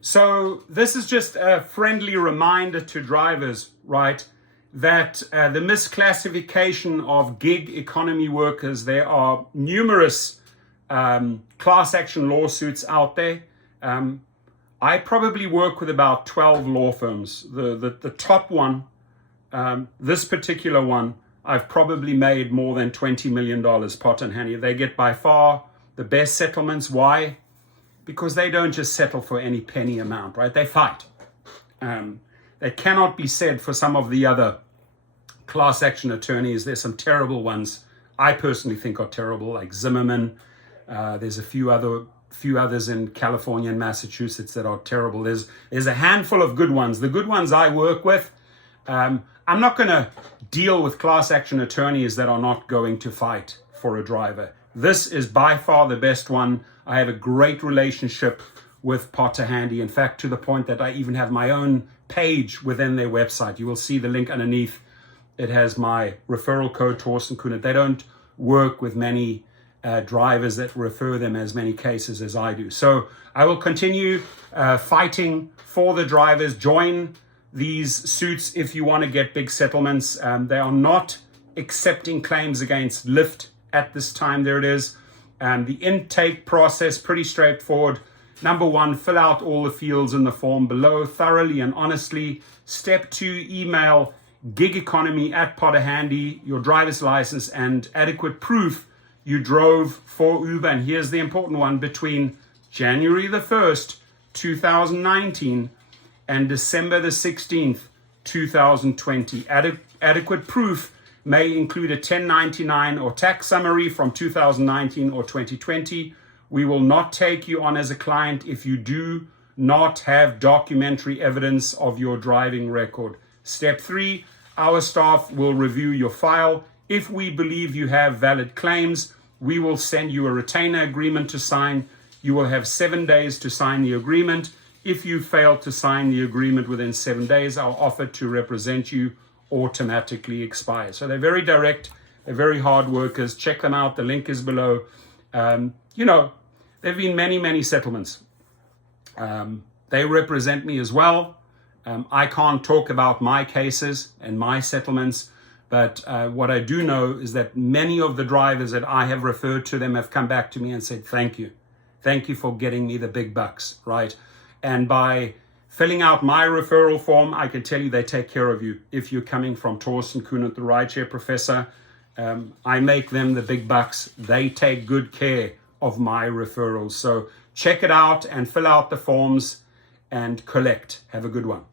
So this is just a friendly reminder to drivers, right, that the misclassification of gig economy workers, there are numerous class action lawsuits out there. I probably work with about 12 law firms. The top one, this particular one, I've probably made more than $20 million pot and handy. They get by far the best settlements. Why? Because they don't just settle for any penny amount, right? They fight. That cannot be said for some of the other class action attorneys. There's some terrible ones I personally think are terrible, like Zimmerman. There's a few others in California and Massachusetts that are terrible. There's a handful of good ones. The good ones I work with, I'm not going to deal with class action attorneys that are not going to fight for a driver. This is by far the best one. I have a great relationship with Potter Handy. In fact, to the point that I even have my own page within their website. You will see the link underneath. It has my referral code, Torsten Kunert. They don't work with many drivers that refer them as many cases as I do. So I will continue fighting for the drivers. Join these suits if you want to get big settlements. They are not accepting claims against Lyft at this time. There it is. The intake process, pretty straightforward. Number one, fill out all the fields in the form below thoroughly and honestly. Step two, email gigeconomy@Potterhandy, your driver's license and adequate proof you drove for Uber. And here's the important one: between January the 1st, 2019 and December the 16th, 2020. Adequate proof may include a 1099 or tax summary from 2019 or 2020. We will not take you on as a client if you do not have documentary evidence of your driving record. Step three, our staff will review your file. If we believe you have valid claims, we will send you a retainer agreement to sign. You will have 7 days to sign the agreement. If you fail to sign the agreement within 7 days, our offer to represent you automatically expires. So they're very direct. They're very hard workers. Check them out. The link is below. There have been many settlements. They represent me as well. I can't talk about my cases and my settlements, but what I do know is that many of the drivers that I have referred to them have come back to me and said, thank you. Thank you for getting me the big bucks, right? And by filling out my referral form, I can tell you they take care of you. If you're coming from Torsten Kunert, the Rideshare professor, I make them the big bucks. They take good care of my referrals. So check it out and fill out the forms and collect. Have a good one.